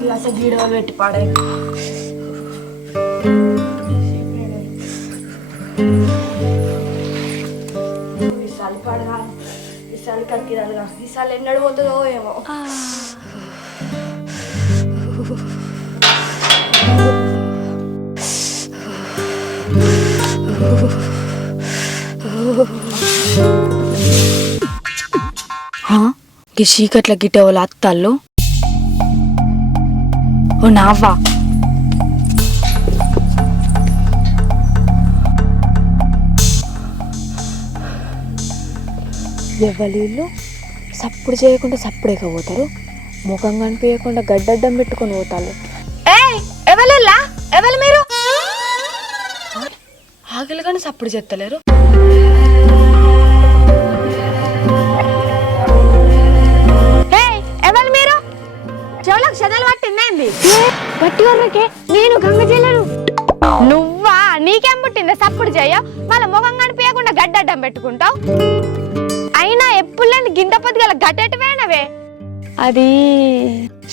Glass గీడవ పెట్టి పాడే ఈసారి పడగా ఈసారి కక్కిరాలుగా ఈసారి ఎన్నడు పోతుందో ఏమో. ఈ చీకట్ల గిట్ట వాళ్ళ అత్తాళ్ళు ఓ నావ్వా? ఎవరిళ్ళు సప్పుడు చేయకుండా సప్పుడేక పోతారు ముఖం కనిపించకుండా గడ్డడ్డం పెట్టుకొని పోతారు. ఏ ఎవరిల్లా ఎవరు మీరు? ఆకలి కానీ సప్పుడు చెత్తలేరు ఎవరు మీరు? చెవులకు చెదలు పట్టిందేంది పట్టివర్రకే నేను గంగ చెల్లరు నువ్వా? నీకేం పుట్టింది? సప్పుడు చెయ్య మళ్ళీ ముఖం కనిపించకుండా గడ్డడ్డం పెట్టుకుంటావు. అయినా ఎప్పుడు లేని గింత పొద్దుగల గడ్డెట్టు వేయనవే. అది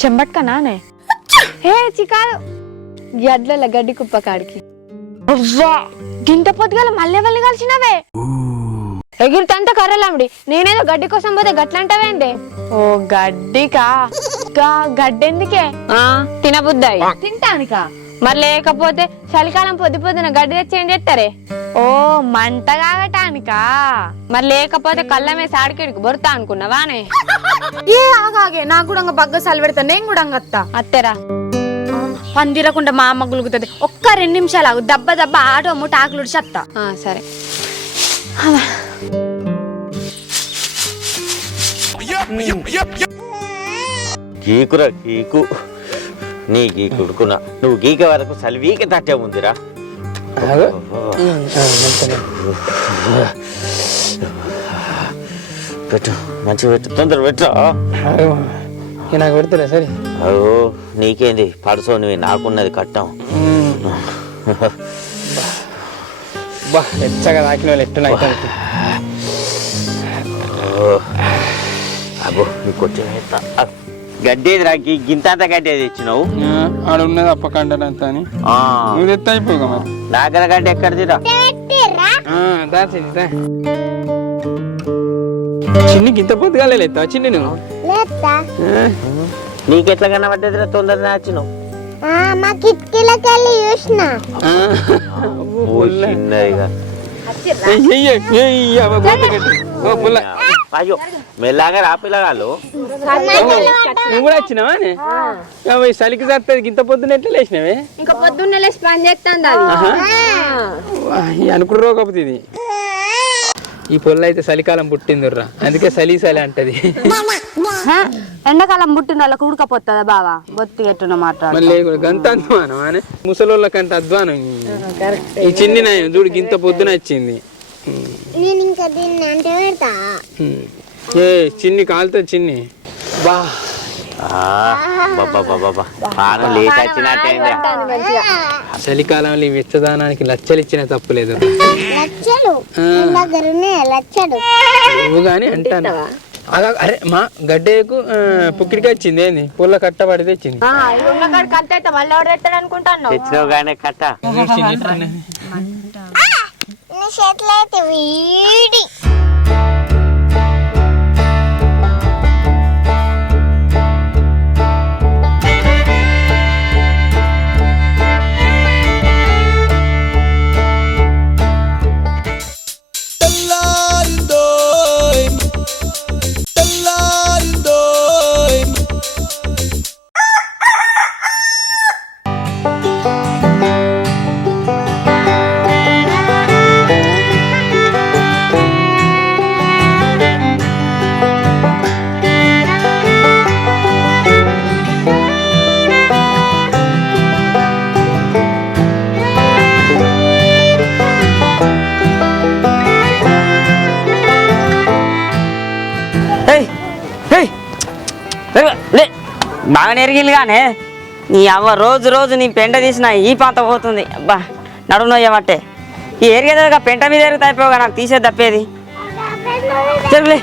చెంబట్కనానే ఏ చికాదు గడ్ల గడ్డి కుప్ప కాడికి అవ్వా! గింత పొద్దుగల మళ్ళీ వెళ్ళి కలిసినవే ఎగిరితంత కర్రలమ్మడి నేనేదో గడ్డి కోసం పోతే గట్లంటావేందే? ఓ గడ్డికా? గా గడ్డెందుకే? ఆ? తినబుద్దాయి. తింటానికా? మరి లేకపోతే చలికాలం పొద్దు పొద్దున గడ్డి తెచ్చి ఏం చేస్తారే? ఓ మంట కాగటానికా మరి లేకపోతే కళ్ళమే సాడికిడికి బొరుతా అనుకున్నావానే? ఏ ఆగాగే నాకు కూడా బగ్గ సలి పెడతా నేను కూడా అత్తా. అత్తేరా. పని తీరకుండా మా అమ్మ గులుగుతుంది. ఒక్క రెండు నిమిషాలు ఆగు. దెబ్బ దెబ్బ ఆటో ముట్ట ఆకులు చెత్తా సరే. గీకురా గీకు. నీ గీకుడుకున్నా నువ్వు గీక వరకు సలివీక తట్టే ఉందిరా. పెట్టు మంచిగా పెట్టు. తొందర పెట్టు. నాకు పెడతారా సరే? అయ్యో నీకేంది? పడుసోనివి నాకున్నది కట్టం. బా ఎచ్చగా తాకిన వాళ్ళు ఎట్టు నాకు అబ్బో నీకు. ఆ, గడ్డేది రాకి గింతంత గడ్డేది ఇచ్చినావు ఆడ ఉన్నది అప్పకండనంత అని. ఆ, నువ్వు తెత్త అయిపోగా మరి. నాగర గడ్డ ఎక్కడిదిరా ఆ, దా చిన్ని గింత పొద్దుగా లేతా చిన్ని నువ్వు? నీకెట్లా కనబడ్డదిరా తొందర నాచినావు మా కిటికీలకెళ్ళి చూసిన. అయ్యో మెల్లగా రా పిల్లగాళ్ళు. నువ్వు కూడా వచ్చినావా చలికి సత్తది గింత పొద్దున ఎట్లా లేచినావే? ఇంకా పొద్దున్నే లేచి పని ఈ అనుకున్న రోగపోతే ఇది. ఈ పొల్ల అయితే చలికాలం పుట్టిందిర్రా. అందుకే చలి చలి అంటది. ఎండాకాలం పుట్టిన వాళ్ళకి ఉడకపోతుందా బావా? బొత్తి ఎట్టున మాట్లాడు. ముసలోళ్ళ కంటే అధ్వానం ఈ చిన్ని నయం చూడు గింత పొద్దున వచ్చింది. నేను ఇంకా దీన్ని అంటే పెడతా. ఉమ్. ఏ చిన్ని కాలుతో చిన్ని. బా. చలికాలంలో ఈ వెచ్చదానానికి లచ్చలు ఇచ్చిన తప్పులేదు లచ్చలు? నువ్వు కానీ అంటాను. అరే మా గడ్డకు పుక్కిడికి వచ్చింది ఏంది? మళ్ళీ ఎవరు పెట్టాడు అనుకుంటాను తెచ్చినావు కానీ కట్ట బాగా నెరిగిల్లు కానీ నీ అవ్వ రోజు రోజు నీ పెండ తీసిన ఈ పాత పోతుంది. అబ్బా నడుము నొయ్యబట్టే ఈ ఎరిగేదాకా పెంట మీద ఎరుగుతా అయిపోగా నాకు తీసేది తప్పేది చెరుకులే.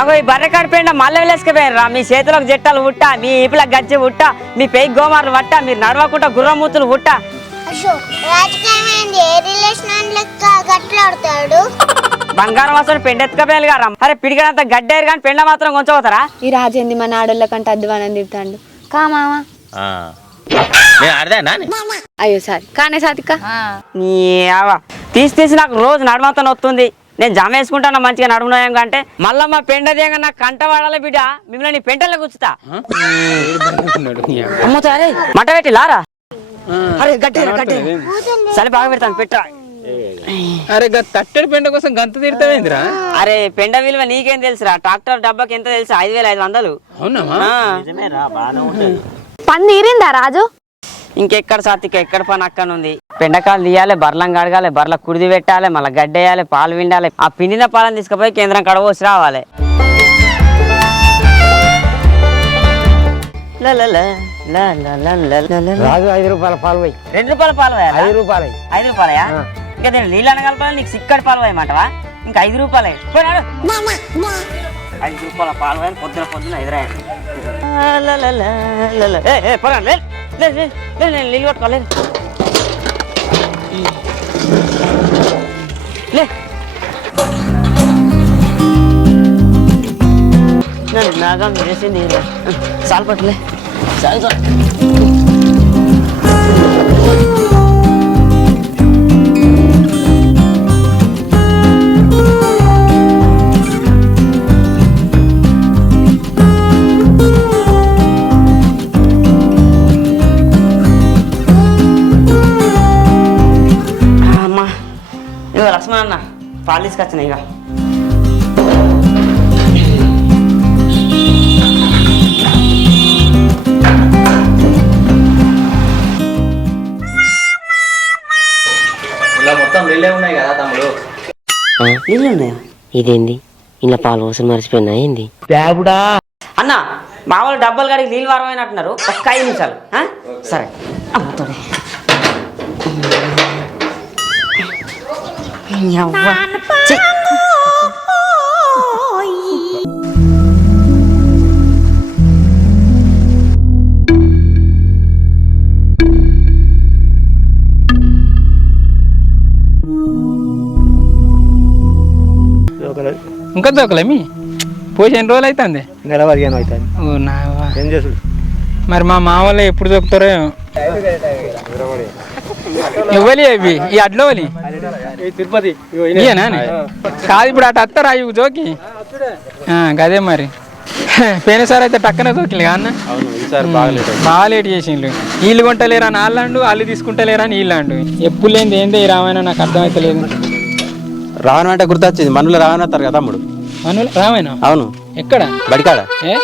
అగో ఈ బర్రెకాడి పెండ మళ్ళీ వెళ్ళేసుకుపోయారు రా మీ చేతులకు జట్టాలు ఉట్టా మీ ఇపుల గజ్జె ఉట్టా మీ పెయి గోమార్లు వట్టా మీరు నడవకుండా గుర్రమూతులు ఉట్టా. రాజకీయం ఏ రిలేషన్ గట్లాడతాడు? బంగారం అసలు పెండ ఎత్తుకపోయాలి గారా అరే పిడిగడంత గడ్డేరు కానీ పెండ మాత్రం కొంచెం ఈ రాజేంది మన ఆడోళ్ళ కంటే అద్దువానని తిడతాండు. కా మామ? ఆ. నేను? అర్థనా అయ్యో సారీ. కానే సాతిక? నీ ఆవా తీసి తీసి నాకు రోజు నడమంతా వస్తుంది నేను జమ వేసుకుంటాను మంచిగా నడుమున్నాయం అంటే? మళ్ళా మా పెండ దిగ నాకు కంట వాడాలి బిడ్డ? మిమ్మల్ని నీ పెంటల్లో కూర్చుతా. ఉన్నాడు. నీ అబ్బ. అమ్ముతా అరే మట పెట్టి లారా? ఆ, అరే గట్టి గట్టి చలి బాగా పెడతాను పెట్టరా. అరే గా తట్టెడు పెండ కోసం గంత తిడతావేంద్రా అరే పెండ విలువ నీకేం తెలుసురా? ట్రాక్టర్ డబ్బాకి ఎంత తెలుసు? ఐదు వేల ఐదు వందలు. అవునామా ఆ. పని తీరిందా రాజు? ఇంకెక్కడ సాతిక ఎక్కడ పని అక్కనుంది? పెండకాలు తీయాలి బర్లం కడగాలి బర్ల కుడిది పెట్టాలి మళ్ళీ గడ్డేయాలి పాలు విండాలి. ఆ పిండిన పాలను తీసుకుపోయి కేంద్రం కడవోసి రావాలి. ల ల ల, ల ల ల ల ల ల. ల. రాజు ఐదు రూపాయల పాలు పోయి. రెండు రూపాయల పాలు? ఐదు రూపాయలు ఐదు రూపాయలయా? ఇంకా దీని నీళ్ళు అనగలపాలి నీకు సిక్కడి పాలు పోయమంటవా? ఇంకా ఐదు రూపాయలే. పోయి ఐదు రూపాయల పాలు అని పొద్దున పొద్దున ఐదు ల లే, లే, లే, నీళ్ళు పట్టుకోలేదు లే. నన్ను నాగా వేసింది చాలు పట్టలే. చాలు చాలు. లక్ష్మణ్ అన్న పాలు తీసుకొచ్చిన ఇక ఇలా మొత్తం నీళ్ళే ఉన్నాయి కదా తమ్ముడు? నీళ్ళు ఉన్నాయా? ఇదేంది? ఇలా పాలు పోసలు మర్చిపోయినా ఏంది? అన్న మామూలు డబ్బులు కాడికి నీళ్ళు వారమైనట్టున్నారు. ఒక్క ఐదు నిమిషాలు. ఆ? సరే. అమ్ముతాడే యవ్వ. ఛీ. ఇంకా దొక్కలేమి పోసి ఎన్ని రోజులు అవుతుంది నెల పదిహేను అవుతుంది. ఓ నావా. ఏం చేసుడు మరి మా మా వాళ్ళు ఎప్పుడు దొక్కుతారో. ఇవ్వలి అవి ఈ అడ్లోవలి తిరుపతి. కాదు ఇప్పుడు అటు అత్తారా ఇవి జోకి? ఆ, గదే మరి. పోయినసారి అయితే టక్కన దొరికిలే అన్న? బాగా లేట్ చేసిండ్రు. వీళ్ళు కొంటలేరా అని వాళ్ళండు వాళ్ళు తీసుకుంటలేరా అని వీళ్ళండు ఎప్పుడు లేనిది ఏంది ఈ రామాయణ నాకు అర్థమైతలేదు రావణ అంటే గుర్తొచ్చింది. మనులు రావణ వస్తారు కదా తమ్ముడు? మనులు రామాయణ? అవును. ఎక్కడ? బడికాడ? ఏ?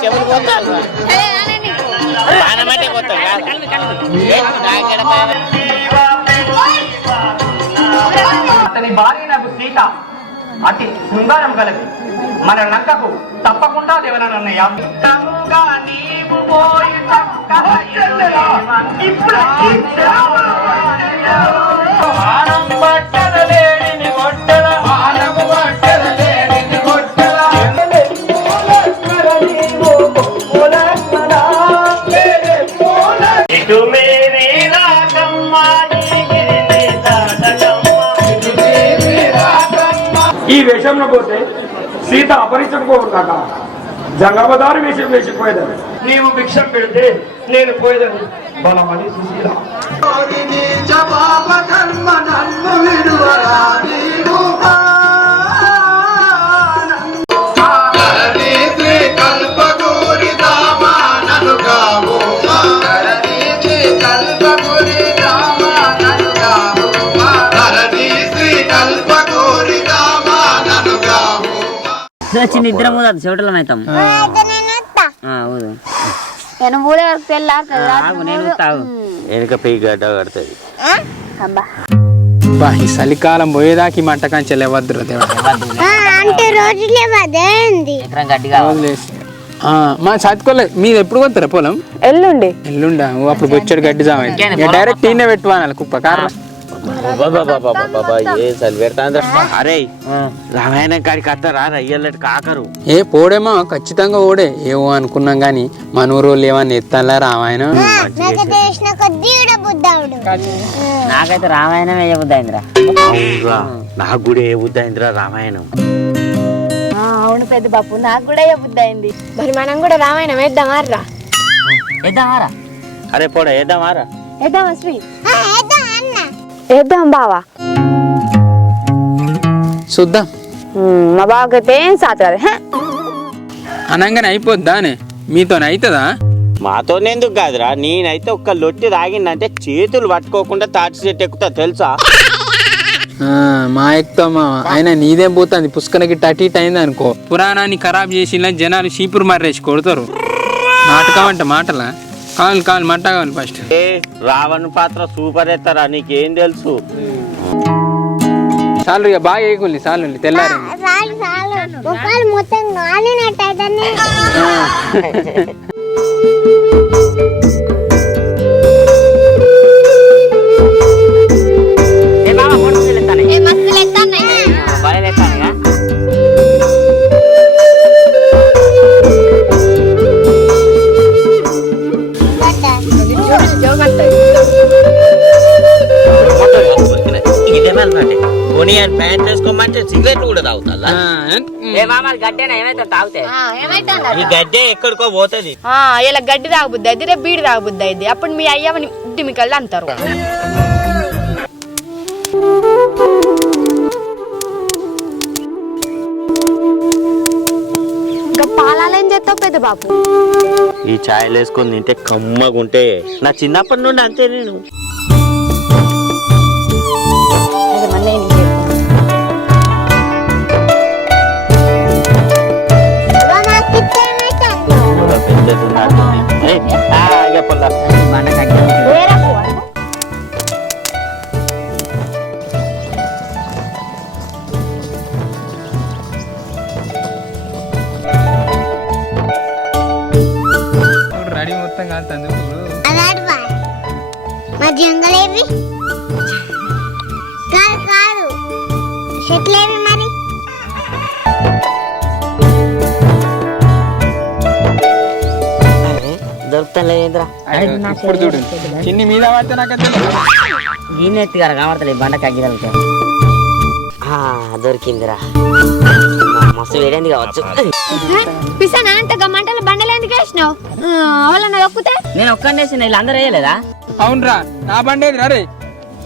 చెవులు పోతాను కాదు. అతని భార్య నాకు సీత. అతి శృంగారం కలది మన లంకకు తప్పకుండా దేవనన్నయ్య. తముగా నీవు పోయి ఇప్పుడు. ఈ వేషంలో పోతే సీత అపరించకపోకుండా జంగమదారు వేషం వేసిపోయేదాన్ని నీవు భిక్షం పెడితే నేను పోయేదని బలమని సుశీల. చిన్న ఇద్దరం పోదు చెవటలో అవుతాం అయితే నేను వస్తా. ఊదు నేను ఊరే వరకు ఆగు నేను తాగు వెనుక పెయ్యి గడ్డ కడుతుంది. బా ఈ చలికాలం పోయేదాకా ఈ మంట కంచెలు ఇవ్వద్దురా దేవుడు ఆ, అంటే రోజులే అదేంది ఎకరం గడ్డిగా వదిలేసి ఆ, మా చదువుకోలే మీరు ఎప్పుడు పోతారా పొలం? ఎల్లుండి. ఎల్లుండా? ఓ అప్పుడు బొచ్చాడు గడ్డి జామ. డైరెక్ట్ ఈయన పెట్టుకోవాలి కుప్ప కారణం అరే రామాయణం కాడికి అత్తారా రయ్యల్లటి కాకరు ఏ పోడేమో ఖచ్చితంగా ఓడే ఏమో అనుకున్నాం కానీ మన ఊరు వాళ్ళు ఏమన్నా ఎత్తాలా రామాయణం నాకైతే రామాయణం అయిందిరా? అవునురా. నాకు కూడా ఏ బుద్ధి రామాయణం. అవును పెద్ద బాపు నాకు కూడా బుద్ధి అయింది? మరి మనం కూడా రామాయణం వేద్దామా రా వేద్దామారా అరే పోడా ఏద్దామారా వేద్దామా శ్రీ? వేద్దాం బావా. చూద్దాం. మా బావకైతే ఏం సాత కదా హే? అనగానే అయిపోద్దానే మీతో అవుతుందా మాతో ఎందుకు కాదురా? నేనైతే ఒక్క లొట్టి తాగిందంటే చేతులు పట్టుకోకుండా తాటి చెట్టు ఎక్కుతా తెలుసా? ఆ, మా ఎక్కుతాం మా అయినా నీదేం పోతుంది? పుష్కరకి టటీ అయింది అనుకో. పురాణాన్ని ఖరాబ్ చేసిన జనాలు చీపురు మర్రేసి కొడతారు. నాటకం అంటే మాటలా? కావాలి కావాలి మంట కావాలి ఫస్ట్ ఏ రావణ్ పాత్ర సూపర్ ఎత్తారా నీకేం తెలుసు? చాలు ఇక బాగా వేయకుంది చాలు తెల్లారి. చాలు చాలు ముఖాలు మొత్తం కాలినట్టయితేనే పోనీ అని ప్యాంట్ వేసుకోమంటే సిగరెట్లు కూడా తాగుతా ఏ మామ గడ్డేనా? ఏమైతే తాగుతాయి ఈ గడ్డే ఎక్కడికో పోతుంది. ఆ, ఇలా గడ్డి తాగబుద్ది అయితే రేపు బీడి తాగబుద్ది అయితే. అప్పుడు మీ అయ్యమని ఇంటి మీ కళ్ళు అంటారు ఇంకా పాలాలేం చేస్తావు పెద్ద బాబు? ఈ ఛాయలు వేసుకొని తింటే కమ్మగుంటే నా చిన్నప్పటి నుండి అంతే నేను. రెడీ మొత్తం కాదు అలాంటి బా మా జంగలేవి కాదు కాదు. చెట్లేవి మరి? దొరుకుతలేదురా ఇప్పుడు చూడు. చిన్ని మీద పడితే నాకు గారు కనబడతలే బండ దొరికిందిరా. మస్తు వేడైంది కావచ్చు పిసానా అంటే మంటలు బండలు ఎందుకు వేసినావు? దొక్కితే నేను ఒక్కడేసిన వీళ్ళందరూ వేయలేదా? అవునరా నా బండి రే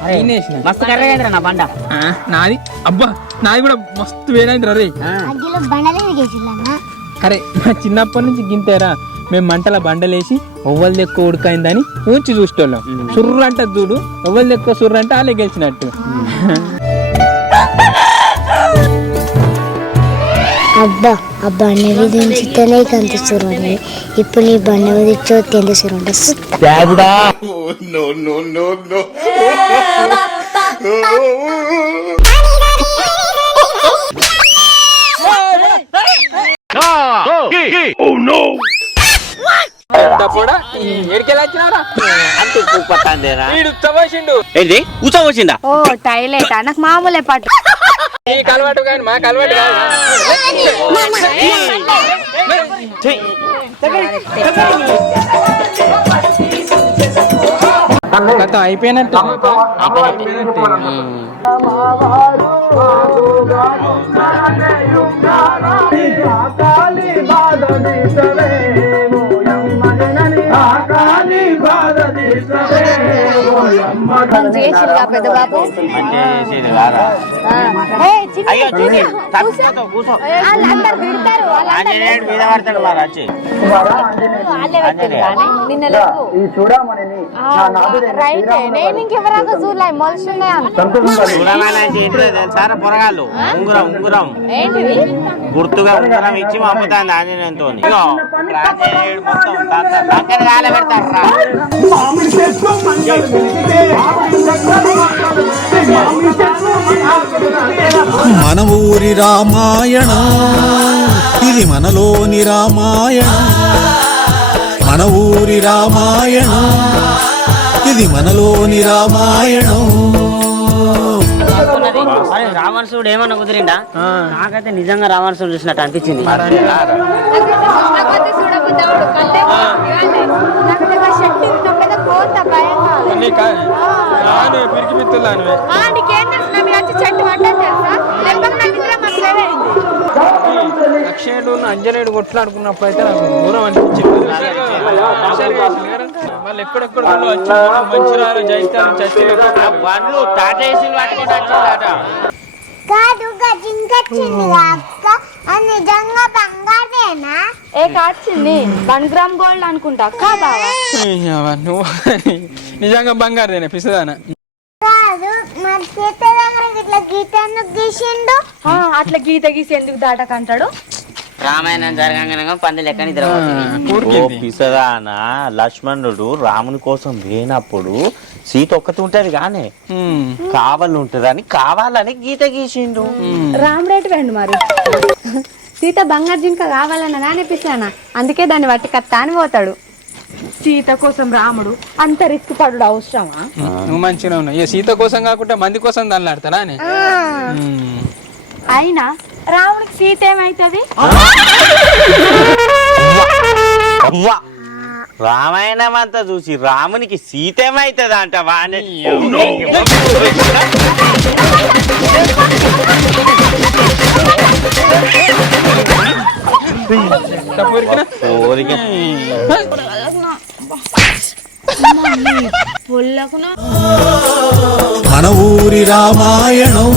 నేనేసిన మస్తు కర్రగా నా బండ. నాది. అబ్బా నాది కూడా మస్తు వేరైంది రే అరే మా చిన్నప్పటి నుంచి గింతేరా మేము మంటల బండలేసి ఒవ్వలు ఎక్కువ ఉడకైందని ఊంచి చూసేటోళ్ళం. సుర్రు అంటే చూడు ఒవ్వలు ఎక్కువ సుర్రు అంటే వాళ్ళే గెలిచినట్టు అబ్బా ఆ బండి విధించితేనే అంత సురండి ఇప్పుడు నీ బండి విధించో ఎంత సురండి ఎడికెళ్ళి ఏంటి కూర్చో వచ్చిందా ఓ టైలెట్ నాకు మామూలే పట్టు. నీకు అలవాటు కానీ మాకు అలవాటు కాదు. కథ అయిపోయినట్టు. చేసిరుగా పెద్ద బాబు? మంచిగా చేసేది కాదా ఏయ్, చిన్న- అయ్యో చూసి కూసో. తప్పిపోతావు కూర్చో వాళ్ళందరూ తిడతారు వాళ్ళందరూ ఆంజనేయుడు మీద పడతాడు మరి వచ్చి వాళ్ళే పెట్టారు కానీ నిన్న లేవు రైట్ నేను ఇంకెవరాక చూడలే మొలుసున్నాయి చూడమని అంటే ఏంటో తెలుసారా పొరగాళ్ళు ఉంగురం ఉంగురం ఏంటిది గుర్తుగా ఉంగరం ఇచ్చి పంపుతాంది ఆంజనేయంతో ఆంజనేయుడు మొత్తం రా మన ఊరి రామాయణం ఇది మనలోని రామాయణం. మన ఊరి రామాయణం ఇది మనలోని రామాయణం. అరే రావణసుడు ఏమన్నా కుదిరిందా నాకైతే నిజంగా రావణసుడు చూసినట్టు అనిపించింది. పిరికి చెట్టు తెలుసా? నా నిద్ర. అక్షయుడు అంజనేయుడు కొట్లాడుకున్నప్పుడు అయితే నాకు దూరం అనిపించింది. వాళ్ళు ఎక్కడెక్కడ వచ్చి మంచిరాలు జైతాలు చచ్చి బండ్లు కాదు నిజంగా బంగారేనా ఏ కాచింది వన్ గ్రామ్ గోల్డ్ అనుకుంటా. కాదా నువ్వు నిజంగా బంగారు పిసదానా? అట్లా గీత గీసి ఎందుకు దాటకంటాడు? రామాయణం జరగంగానే పంది లెక్క పిసదానా లక్ష్మణుడు రాముని కోసం లేనప్పుడు సీత ఒక్కటి ఉంటది గానే. కావాలి ఉంటదని కావాలని గీత గీసిండు. రామరేటు వెండు మరి? సీత బంగారు జింక కావాలన్న నానేపిస్తానా అందుకే దాన్ని బట్టి కత్త అని పోతాడు. సీత కోసం రాముడు అంత రిస్క్ పడు అవసరమా? నువ్వు మంచిగా ఉన్నావు. ఇక సీత కోసం కాకుండా మంది కోసం దాన్ని ఆడతారా అని? అయినా రాముడికి సీత ఏమైతుంది? అవ్వా. రామాయణం అంతా చూసి రామునికి సీత ఏమైతుంది అంట వాణి. పొల్లకున మన ఊరి రామాయణం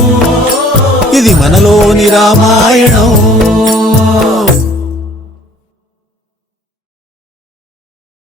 ఇది మనలోని రామాయణం.